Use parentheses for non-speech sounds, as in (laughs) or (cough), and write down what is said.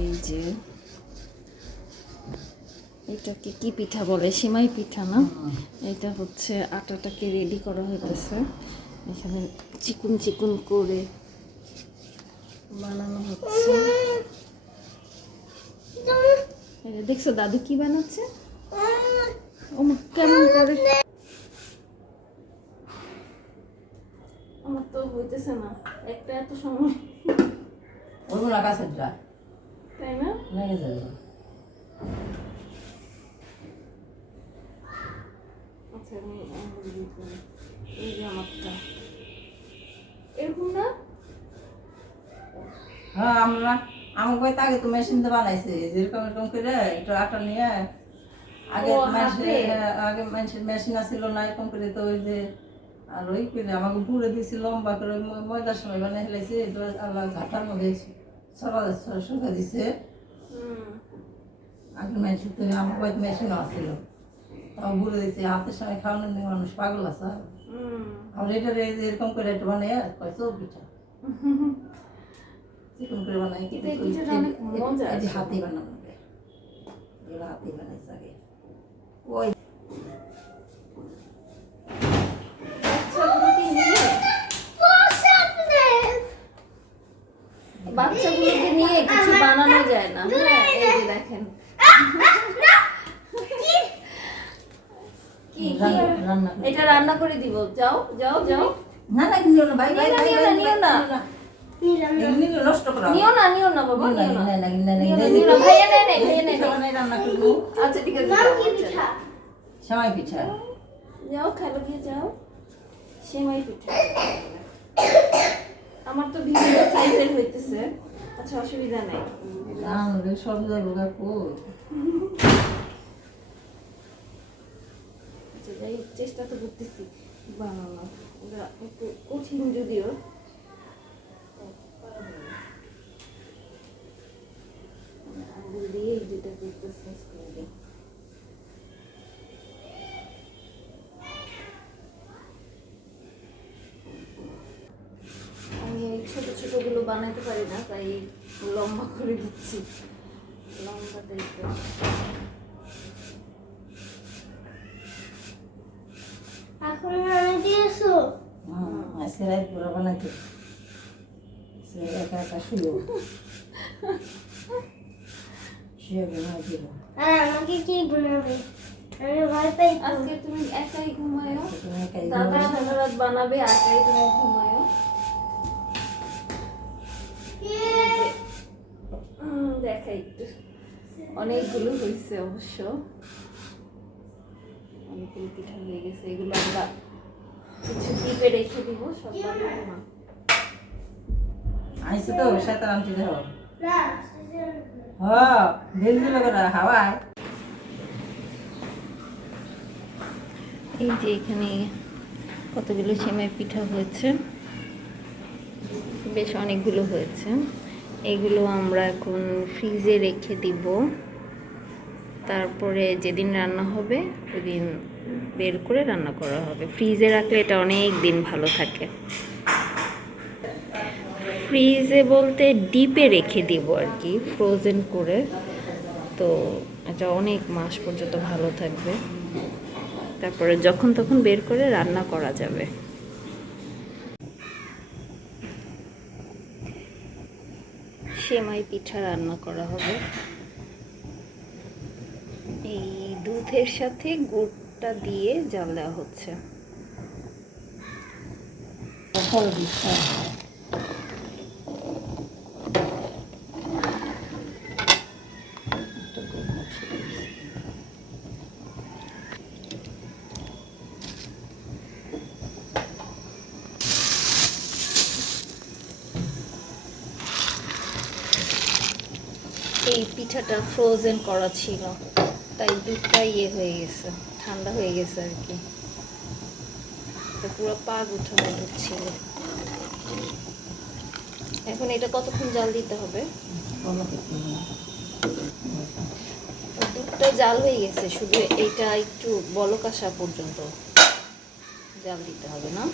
এই যে এটাকে কি পিঠা বলে? সিমাই পিঠা না? এটা হচ্ছে আটাটাকে রেডি করা হইতেছে। এখানে চিকুন চিকুন করে বানানো হচ্ছে। দেখছ দাদু কি বানাচ্ছে? কেমন করে? আমার তো হইতেছে না। একটা এত সময়। কাছে তাই না? লেগে যাবে। আচ্ছা আমি আঙুল দিয়ে করি। এই যে আমারটা। এরকম না? হ্যাঁ আমরা আমাকে আগে তো মেশিন তো বানাইছে যেরকম এরকম করে একটু আটা নিয়ে আগে? আগে মানুষের মেশিন আসছিল না এরকম করে তো ওই যে আর ওই করে আমাকে পুরে দিয়েছি লম্বা করে ময়দার সময় বানিয়ে ফেলেছি আল্লাহ ঘাটার মধ্যে সকাল শুকা দিছে। আগে মানুষের তো আমার বাড়িতে মেশিন আসছিল তাও ঘুরে দিচ্ছি হাতের সময় খাওয়ানোর নিয়ে মানুষ পাগল আছে। হুম। আর এটা এরকম করে একটু বানিয়ে কয় চৌ পিঠা। (laughs) চিকন করে বানাই এটা এই পিঠাটা অনেক মজা এই যে আছে। হাতে বানানো হবে। এগুলো হাতে বানাইছে আগে ওই বাচ্চাগুলোকে নিয়ে নিয়ে কিছু বানানো যায় না হ্যাঁ এই যে দেখেন কি কি রান্না- রান্না করে। এটা রান্না করে দিব যাও যাও যাও না না নিও না ভাই ভাই নিও না, নিও না, নিও না। এগুলো নিলে নষ্ট করা নিও না বাবা নিও না, না না, না, নিও নিও না, না, নিও নিও না। না। ভাইয়া নেয় নেয় ভাইয়া নেয় রান্না করব আচ্ছা ঠিক আছে যাও, আচ্ছা। সেমাই পিঠা যাও খেলো গিয়ে যাও সেমাই পিঠা আমার তো বিভিন্ন সাইজের হইতেছে আচ্ছা অসুবিধা নাই। রান্না সব যাব কাকু আচ্ছা যাই চেষ্টা তো করতেছি বানানো। ওটা একটু কঠিন যদিও। আঙুল দিয়ে দুটা করতেছি স্কুলে দিই আমি এই ছোট বানাতে পারি না তাই লম্বা করে দিচ্ছি। লম্বা টাইপের এখন আমি দিয়েছ আজকে রাত পুরো বানাইতে। একা একা শুয়ে শুয়ে বানাই দিব আমাকে কি বানাবে আমি ভয় পাই আজকে তুমি একাই ঘুমায়ো। দাদা। সারা রাত বানাবে একাই তুমি ঘুমায়ো। দেখাই একটু অনেকগুলো হয়েছে অবশ্য। অনেকগুলো পিঠা হয়ে গেছে এগুলো আমরা কিছু টিপে রেখে দিব সব বানাবো আইসে তো আনতে হ্যাঁ দিল করে হাওয়ায়। এই যে এখানে কতগুলো সেমাই পিঠা হয়েছে বেশ অনেকগুলো হয়েছে। এগুলো আমরা এখন ফ্রিজে রেখে দিব। তারপরে যেদিন রান্না হবে ওদিন বের করে রান্না করা হবে। ফ্রিজে রাখলে এটা অনেক দিন ভালো থাকে। ফ্রিজে বলতে ডিপে রেখে দিব আর কি ফ্রোজেন করে। তো এটা অনেক মাস পর্যন্ত ভালো থাকবে। তারপরে যখন তখন বের করে রান্না করা যাবে। সেমাই পিঠা রান্না করা হবে। এই দুধের সাথে গুড়টা দিয়ে জাল দেওয়া হচ্ছে। এই পিঠাটা ফ্রোজেন করা ছিল। তাই দুধটা ইয়ে হয়ে গেছে, ঠান্ডা হয়ে গেছে আর কি। পুরো পাগ উঠানো ছিল এখন এটা কতক্ষণ জাল দিতে হবে? দুধটা জাল হয়ে গেছে, শুধু এটা একটু বলক আসা পর্যন্ত জাল দিতে হবে না?